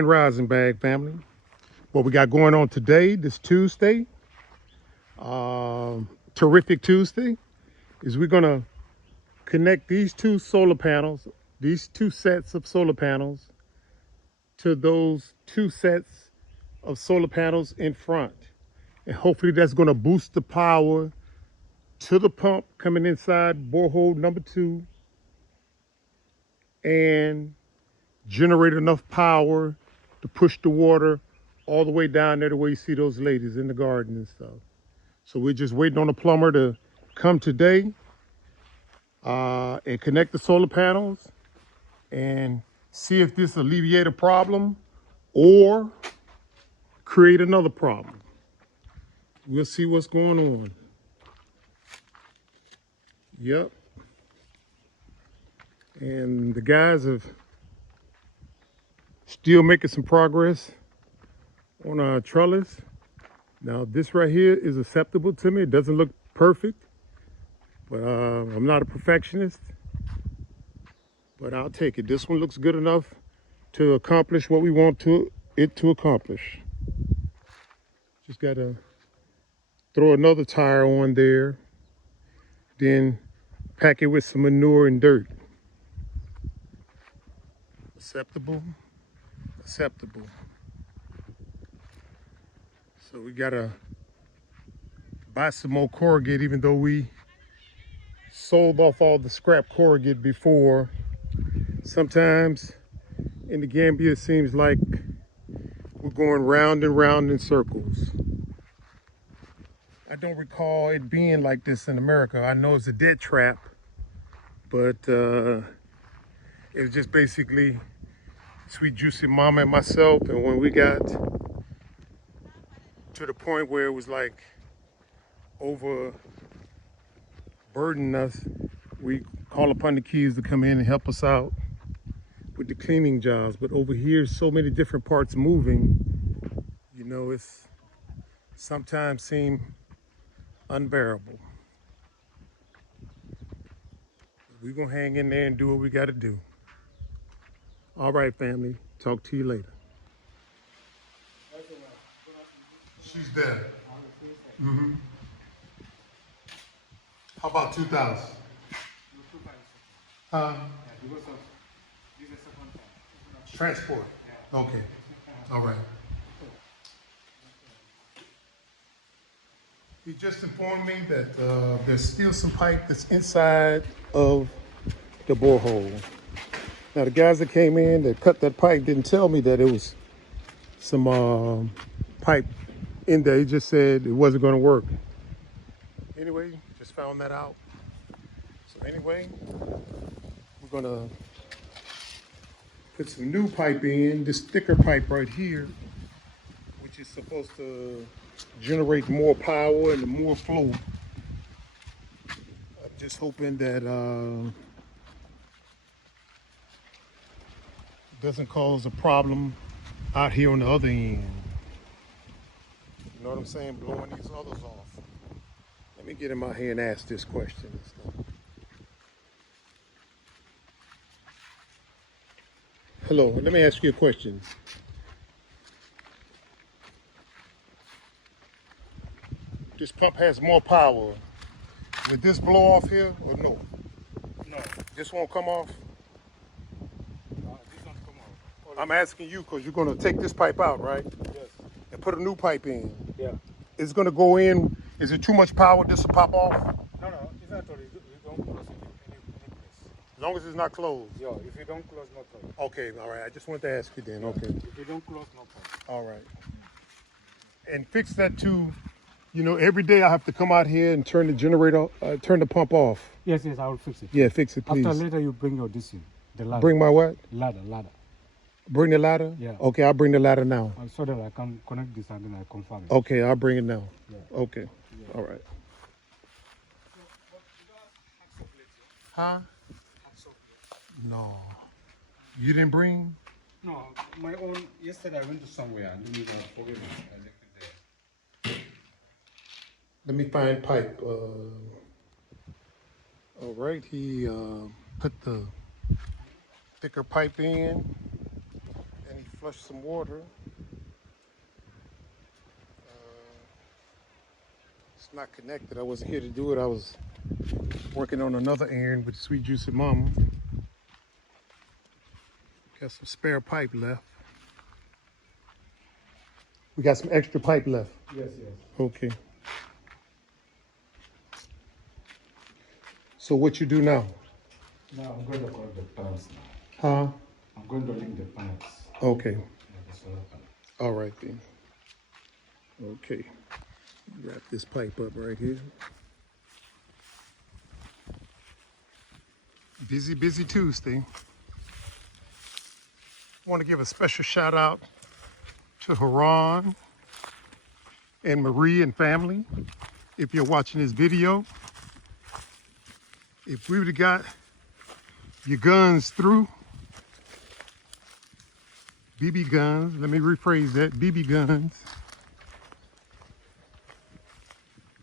Grand Rising Bag family. What we got going on today, this Tuesday, terrific Tuesday, is we're gonna connect these two solar panels, these two sets of solar panels, to those two sets of solar panels in front. And hopefully that's gonna boost the power to the pump coming inside borehole number 2 and generate enough power to push the water all the way down there the way you see those ladies in the garden and stuff. So we're just waiting on the plumber to come today and connect the solar panels and see if this alleviate a problem or create another problem. We'll see what's going on. Yep. And the guys have still making some progress on our trellis. Now this right here is acceptable to me. It doesn't look perfect, but I'm not a perfectionist, but I'll take it. This one looks good enough to accomplish what we want it to accomplish. Just gotta throw another tire on there, then pack it with some manure and dirt. Acceptable, acceptable. So we gotta buy some more corrugate, even though we sold off all the scrap corrugate before. Sometimes in the Gambia, it seems like we're going round and round in circles. I don't recall it being like this in America. I know it's a debt trap, but it was just basically Sweet Juicy Mama and myself. And when we got to the point where it was like overburdening us, we call upon the kids to come in and help us out with the cleaning jobs. But over here, so many different parts moving, you know, it's sometimes seem unbearable. We're gonna hang in there and do what we gotta do. All right, family, talk to you later. She's there. Mm-hmm. How about 2,000? Transport. Okay. All right. He just informed me that there's still some pipe that's inside of the borehole. Now the guys that came in that cut that pipe didn't tell me that it was some pipe in there. He just said it wasn't going to work. Anyway, just found that out. So anyway, we're gonna put some new pipe in, this thicker pipe right here, which is supposed to generate more power and more flow. I'm just hoping that doesn't cause a problem out here on the other end. You know what I'm saying? Blowing these others off. Let me get in my here and ask this question and stuff. Hello, let me ask you a question. This pump has more power. Would this blow off here or no? No. This won't come off? This won't come out. I'm asking you because you're going to take this pipe out, right? Yes. And put a new pipe in. Yeah. It's going to go in. Is it too much power this will pop off? No, it's not all. You don't close any place. As long as it's not closed. Yeah, if you don't close, no problem. Okay, all right. I just wanted to ask you then. Okay. If you don't close, no problem. All right. And fix that too. You know, every day I have to come out here and turn the generator, turn the pump off. Yes, I will fix it. Yeah, fix it, please. After later, you bring your this in, the ladder. Bring my what? Ladder. Bring the ladder? Yeah. Okay, I'll bring the ladder now. So that I can connect this and then I confirm it. Okay, I'll bring it now. Yeah. Okay. Yeah. All right. Huh? No. You didn't bring? No, my own. Yesterday I went to somewhere and you forget it. I left it there. Let me find pipe. All right, he put the thicker pipe in and he flush some water. It's not connected. I wasn't here to do it. I was working on another errand with Sweet Juicy Mama. Got some spare pipe left. We got some extra pipe left. Yes, yes. Okay. So what you do now? Now I'm going to call the panels now. Huh? I'm going to link the panels. Okay. Yeah, the solar panel. All right then. Okay. Wrap this pipe up right here. Busy, busy Tuesday. I want to give a special shout out to Haran and Marie and family. If you're watching this video, if we would have got your guns through, BB guns, let me rephrase that, BB guns,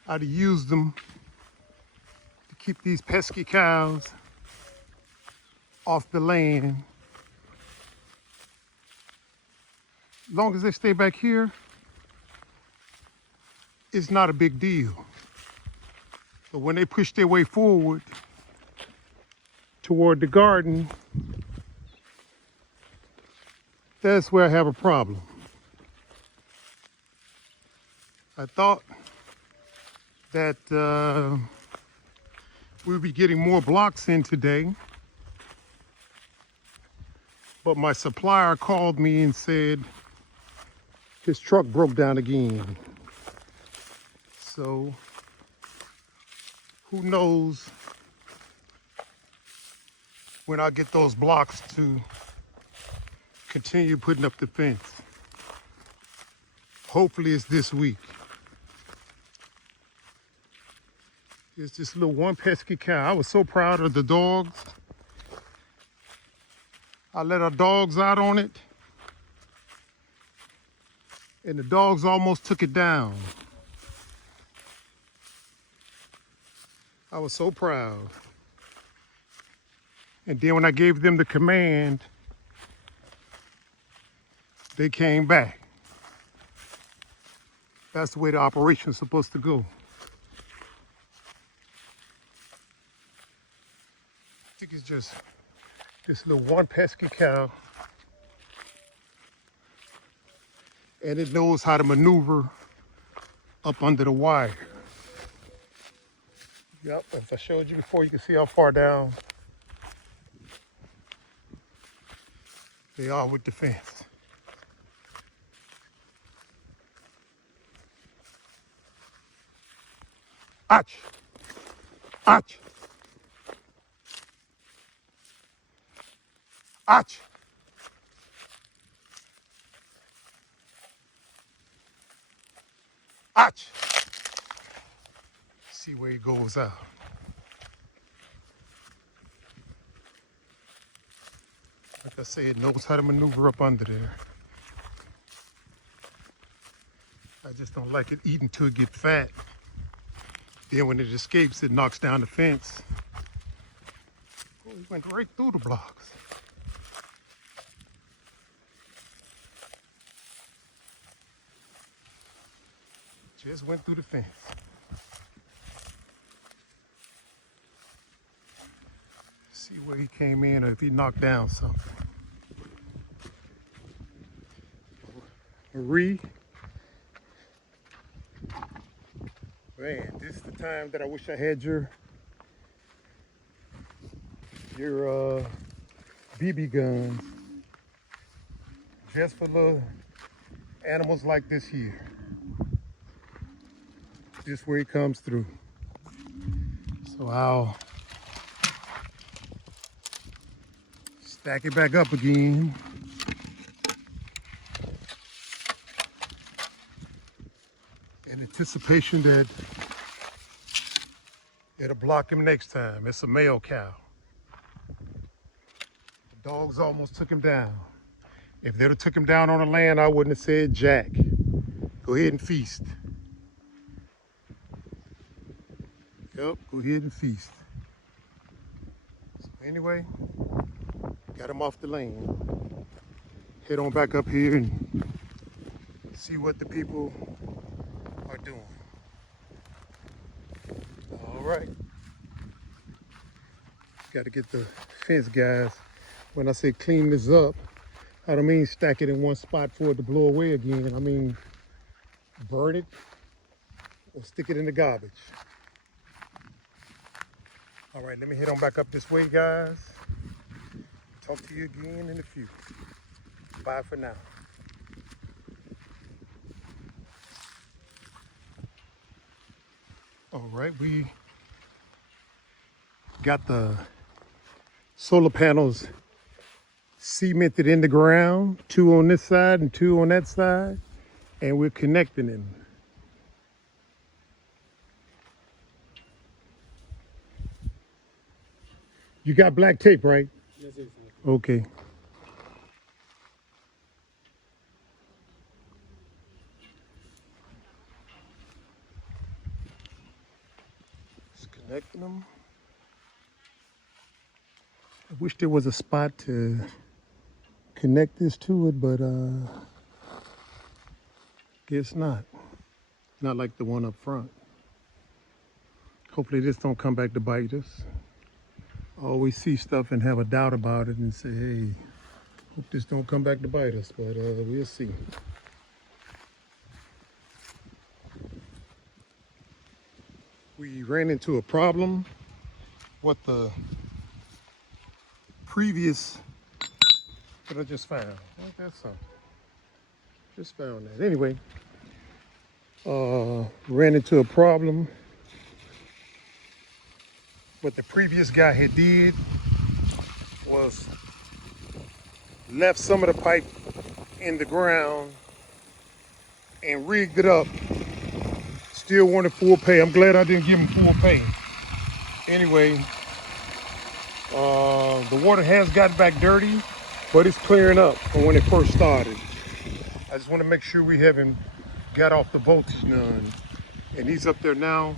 I'd have used them to keep these pesky cows off the land. As long as they stay back here, it's not a big deal. But when they push their way forward toward the garden, that's where I have a problem. I thought that we'll be getting more blocks in today, but my supplier called me and said his truck broke down again. So who knows when I get those blocks to continue putting up the fence. Hopefully it's this week. It's this little one pesky cow. I was so proud of the dogs. I let our dogs out on it, and the dogs almost took it down. I was so proud. And then when I gave them the command, they came back. That's the way the operation's supposed to go. I think it's just this little one pesky cow, and it knows how to maneuver up under the wire. Yep, as I showed you before, you can see how far down they are with the fence. Ouch! Ouch! Ouch! Ouch! See where he goes out. Like I say, it knows how to maneuver up under there. I just don't like it eating till it gets fat. Then when it escapes, it knocks down the fence. Oh, he went right through the blocks. Just went through the fence. See where he came in or if he knocked down something. Marie. Man, this is the time that I wish I had your BB guns. Just for little animals like this here. Just where he comes through. So I'll stack it back up again. In anticipation that it'll block him next time. It's a male cow. The dogs almost took him down. If they'd have took him down on the land, I wouldn't have said jack. Go ahead and feast. Yep, go ahead and feast. So anyway, got him off the land. head on back up here and see what the people are doing. All right. Got to get the fence, guys. When I say clean this up, I don't mean stack it in one spot for it to blow away again. I mean burn it or stick it in the garbage. All right, let me head on back up this way, guys. Talk to you again in a few. Bye for now. All right, we got the solar panels cemented in the ground, 2 on this side and 2 on that side, and we're connecting them. You got black tape, right? Yes, yes. Okay. Just connecting them. I wish there was a spot to connect this to it, but guess not. Not like the one up front. Hopefully this don't come back to bite us. I always see stuff and have a doubt about it and say, hey, hope this don't come back to bite us, but we'll see. We ran into a problem with the previous that I just found. Well, that's something. Just found that. Anyway, ran into a problem. What the previous guy had did was left some of the pipe in the ground and rigged it up. Still wanted full pay. I'm glad I didn't give him full pay. Anyway, the water has gotten back dirty, but it's clearing up from when it first started. I just want to make sure we haven't got off the voltage none. And he's up there now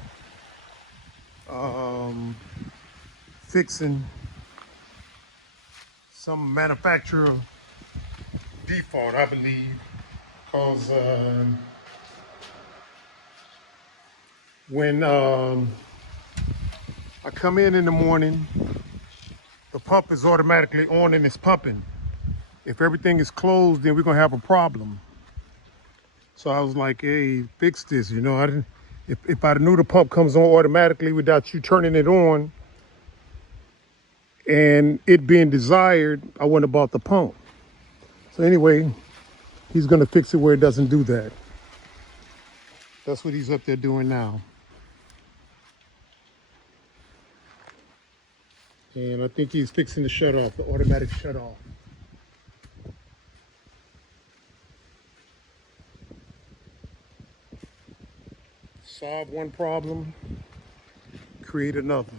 fixing some manufacturer default, I believe, because when I come in the morning, the pump is automatically on and it's pumping. If everything is closed, then we're gonna have a problem. So I was like, hey, fix this. You know, I didn't. If I knew the pump comes on automatically without you turning it on and it being desired, I wouldn't have bought the pump. So anyway, he's gonna fix it where it doesn't do that. That's what he's up there doing now. And I think he's fixing the shut off, the automatic shut off. Solve one problem, create another.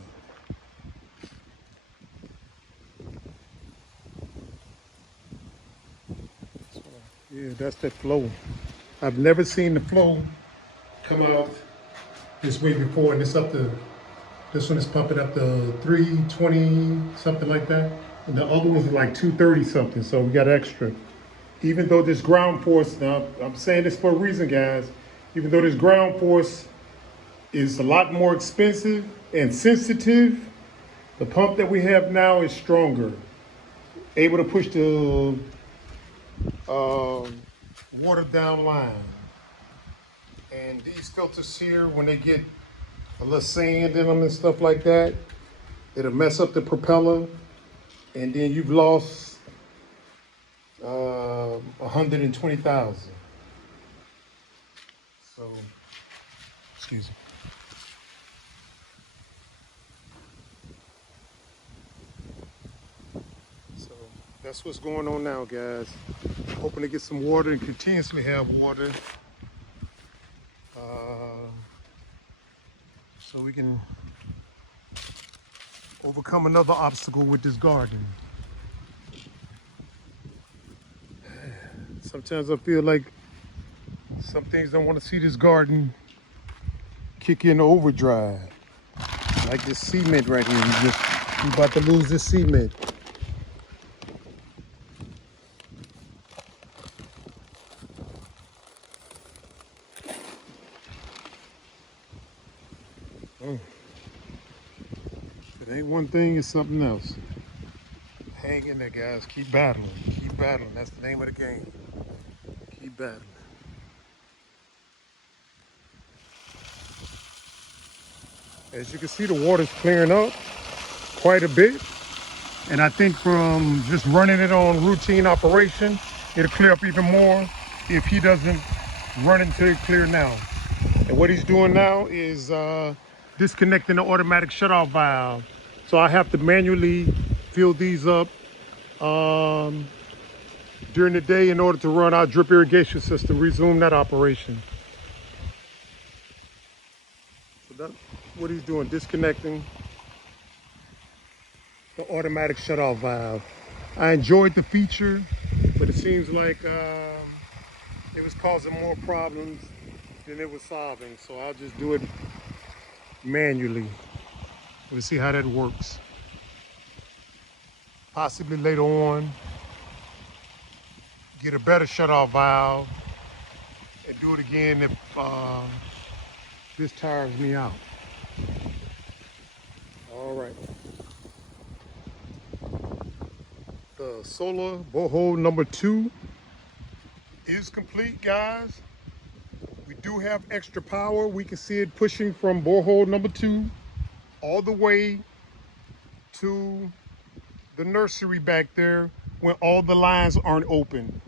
Yeah, that's that flow. I've never seen the flow come out this way before, and it's up to, this one is pumping up to 320, something like that. And the other one's like 230 something, so we got extra. Even though this ground force, now I'm saying this for a reason, guys, even though this ground force is a lot more expensive and sensitive, the pump that we have now is stronger. Able to push the water down line. And these filters here, when they get a little sand in them and stuff like that, it'll mess up the propeller, and then you've lost 120,000. So, excuse me. So that's what's going on now, guys. Hoping to get some water and continuously have water. So we can overcome another obstacle with this garden. Sometimes I feel like some things don't want to see this garden kick in overdrive. Like this cement right here. We're about to lose this cement. If it ain't one thing, it's something else. Hang in there, guys. Keep battling. Keep battling. That's the name of the game. Keep battling. As you can see, the water's clearing up quite a bit. And I think from just running it on routine operation, it'll clear up even more if he doesn't run until it clear now. And what he's doing now is disconnecting the automatic shutoff valve. So I have to manually fill these up during the day in order to run our drip irrigation system, resume that operation. So that's what he's doing, disconnecting the automatic shutoff valve. I enjoyed the feature, but it seems like it was causing more problems than it was solving. So I'll just do it manually. We'll see how that works. Possibly later on, get a better shutoff valve and do it again if this tires me out. All right. The solar borehole number 2 is complete, guys. We do have extra power. We can see it pushing from borehole number 2 all the way to the nursery back there when all the lines aren't open.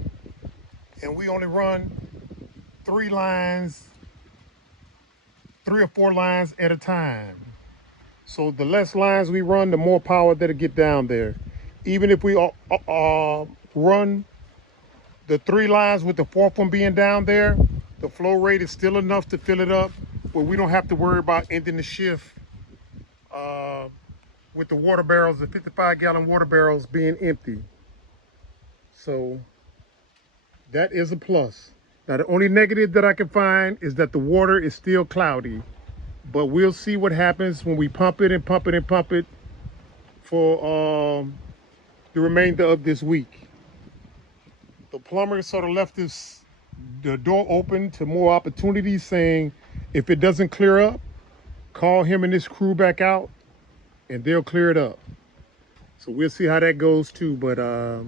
And we only run 3 or 4 lines at a time. So the less lines we run, the more power that'll get down there. Even if we run the 3 lines with the 4th one being down there, the flow rate is still enough to fill it up where we don't have to worry about ending the shift with the water barrels, the 55-gallon water barrels being empty. So that is a plus. Now the only negative that I can find is that the water is still cloudy, but we'll see what happens when we pump it and pump it and pump it for the remainder of this week. The plumber sort of left the door open to more opportunities, saying if it doesn't clear up, call him and his crew back out and they'll clear it up. So we'll see how that goes too, but I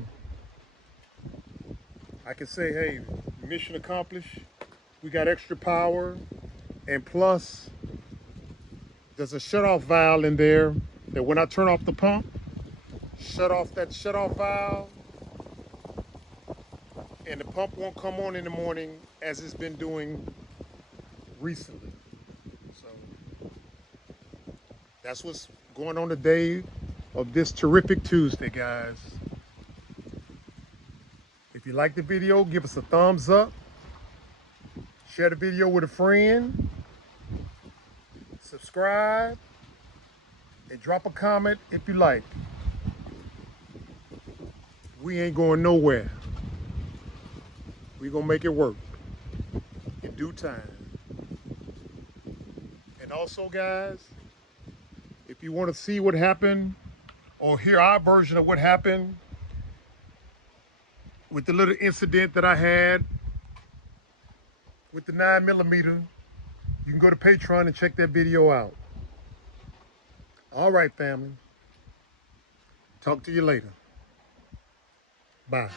can say, hey, mission accomplished. We got extra power, and plus there's a shutoff valve in there that when I turn off the pump, shut off that shutoff valve, and the pump won't come on in the morning as it's been doing recently. So that's what's going on today of this terrific Tuesday, guys. If you like the video, give us a thumbs up. Share the video with a friend. Subscribe. And drop a comment if you like. We ain't going nowhere. We gonna make it work in due time. And also, guys, if you want to see what happened or hear our version of what happened with the little incident that I had with the 9mm, you can go to Patreon and check that video out. All right, family. Talk to you later. Bye.